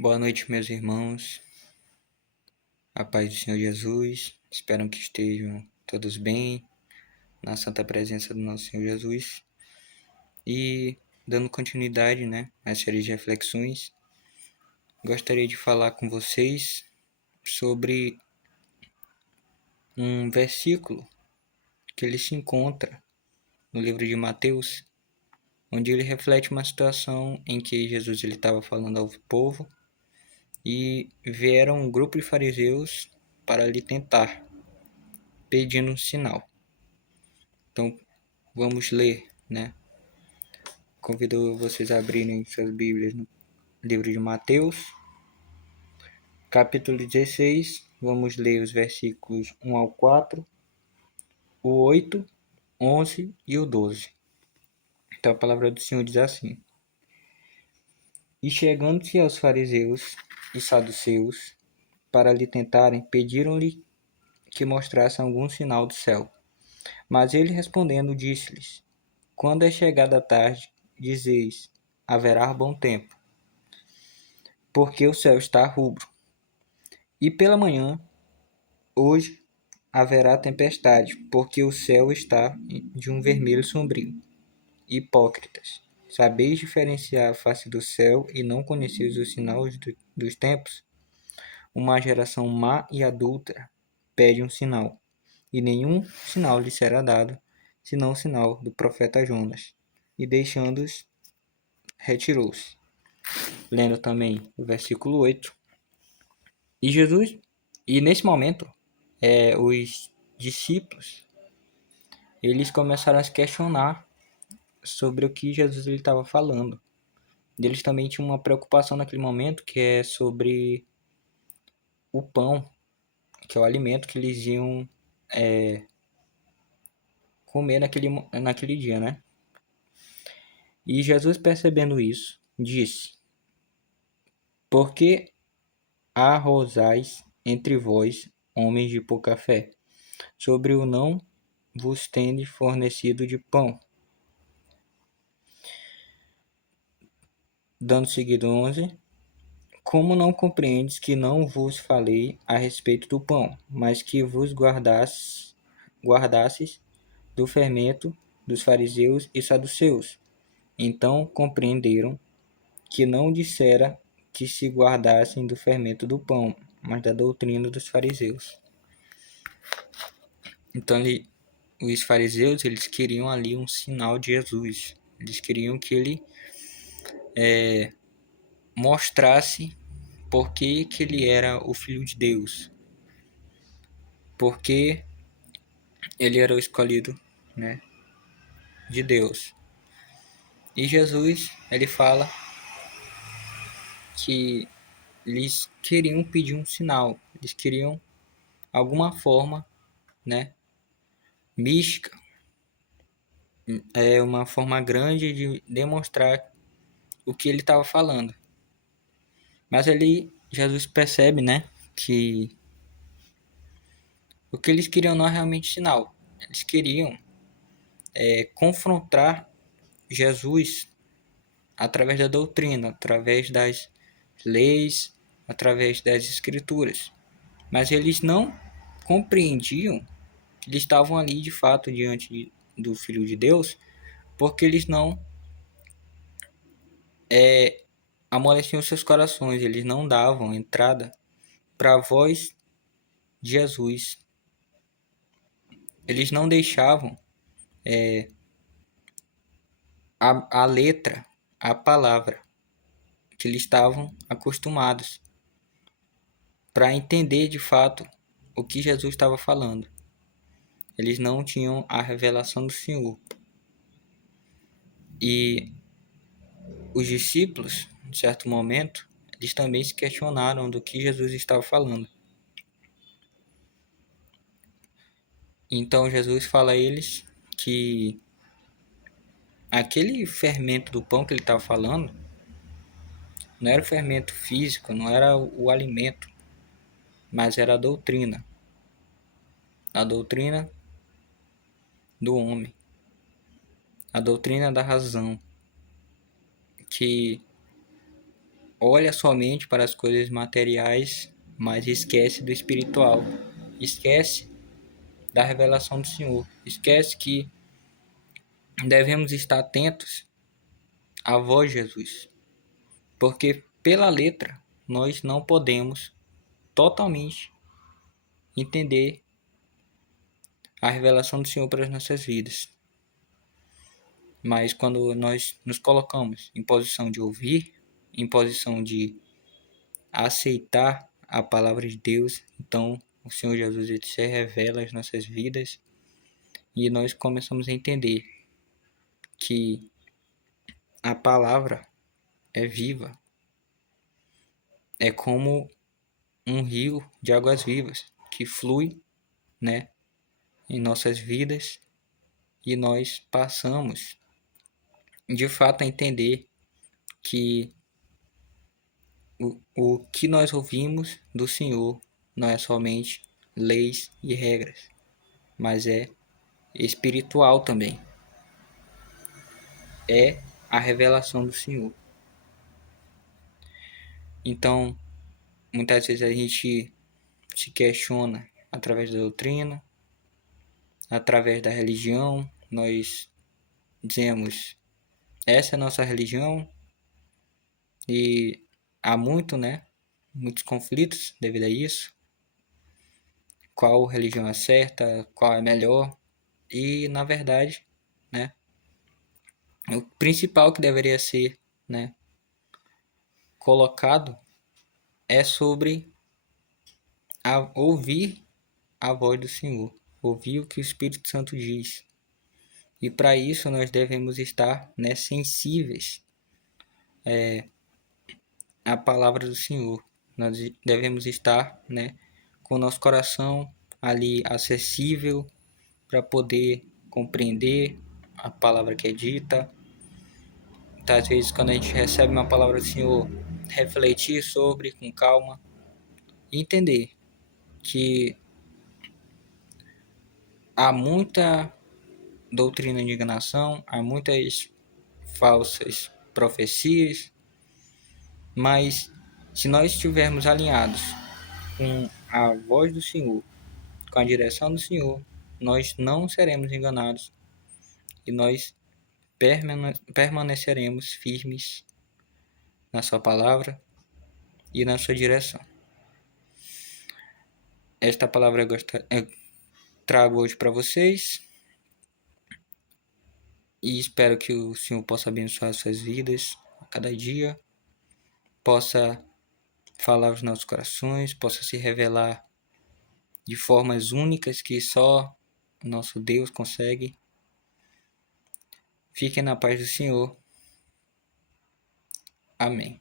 Boa noite, meus irmãos. A paz do Senhor Jesus. Espero que estejam todos bem na santa presença do nosso Senhor Jesus. E dando continuidade, à série de reflexões, gostaria de falar com vocês sobre um versículo que ele se encontra no livro de Mateus, onde ele reflete uma situação em que Jesus estava falando ao povo e vieram um grupo de fariseus para lhe tentar, pedindo um sinal. Então, vamos ler, Convido vocês a abrirem suas Bíblias no livro de Mateus, capítulo 16. Vamos ler os versículos 1 ao 4, o 8, 11 e o 12. Então, a palavra do Senhor diz assim: E chegando-se aos fariseus e saduceus, para lhe tentarem, pediram-lhe que mostrasse algum sinal do céu. Mas ele respondendo disse-lhes: Quando é chegada a tarde, dizeis, haverá bom tempo, porque o céu está rubro. E pela manhã, hoje, haverá tempestade, porque o céu está de um vermelho sombrio. Hipócritas, sabeis diferenciar a face do céu e não conheceis os sinais dos tempos? Uma geração má e adúltera pede um sinal, e nenhum sinal lhe será dado, senão o sinal do profeta Jonas. E deixando-os, retirou-se. Lendo também o versículo 8. E nesse momento, os discípulos, eles começaram a se questionar sobre o que Jesus estava falando. Eles também tinham uma preocupação naquele momento, que é sobre o pão, que é o alimento que eles iam comer naquele dia, E Jesus, percebendo isso, disse: Por que arrosais entre vós, homens de pouca fé, sobre o não vos tende fornecido de pão? Dando seguido 11. Como não compreendes que não vos falei a respeito do pão, mas que vos guardasses do fermento dos fariseus e saduceus? Então compreenderam que não dissera que se guardassem do fermento do pão, mas da doutrina dos fariseus. Então os fariseus, eles queriam ali um sinal de Jesus. Eles queriam que ele mostrasse por que ele era o Filho de Deus, porque ele era o escolhido, de Deus. E Jesus, ele fala que eles queriam pedir um sinal, eles queriam alguma forma, mística, uma forma grande de demonstrar o que ele estava falando. Mas ali Jesus percebe, que o que eles queriam não é realmente sinal. Eles queriam confrontar Jesus através da doutrina, através das leis, através das escrituras. Mas eles não compreendiam que eles estavam ali de fato do Filho de Deus, porque eles não amoleciam seus corações, eles não davam entrada para a voz de Jesus. Eles não deixavam a letra, a palavra que eles estavam acostumados para entender de fato o que Jesus estava falando. Eles não tinham a revelação do Senhor. E os discípulos, em certo momento, eles também se questionaram do que Jesus estava falando. Então Jesus fala a eles que aquele fermento do pão que ele estava falando não era o fermento físico, não era o alimento, mas era a doutrina do homem, a doutrina da razão, que olha somente para as coisas materiais, mas esquece do espiritual. Esquece da revelação do Senhor. Esquece que devemos estar atentos à voz de Jesus. Porque pela letra nós não podemos totalmente entender a revelação do Senhor para as nossas vidas. Mas quando nós nos colocamos em posição de ouvir, em posição de aceitar a palavra de Deus, então o Senhor Jesus ele se revela às nossas vidas e nós começamos a entender que a palavra é viva, é como um rio de águas vivas que flui, né, em nossas vidas e nós passamos de fato a entender que o que nós ouvimos do Senhor não é somente leis e regras, mas é espiritual também. É a revelação do Senhor. Então, muitas vezes a gente se questiona através da doutrina, através da religião, nós dizemos, essa é a nossa religião, e há muitos conflitos devido a isso. Qual religião é certa, qual é melhor, e na verdade, né, o principal que deveria ser, né, colocado é sobre ouvir a voz do Senhor, ouvir o que o Espírito Santo diz. E para isso nós devemos estar, né, sensíveis à palavra do Senhor. Nós devemos estar, né, com o nosso coração ali acessível para poder compreender a palavra que é dita. Então, às vezes, quando a gente recebe uma palavra do Senhor, refletir sobre com calma e entender que há muita doutrina de enganação, há muitas falsas profecias, mas se nós estivermos alinhados com a voz do Senhor, com a direção do Senhor, nós não seremos enganados e nós permaneceremos firmes na sua palavra e na sua direção. Esta palavra eu trago hoje para vocês e espero que o Senhor possa abençoar suas vidas a cada dia, possa falar aos nossos corações, possa se revelar de formas únicas que só nosso Deus consegue. Fiquem na paz do Senhor. Amém.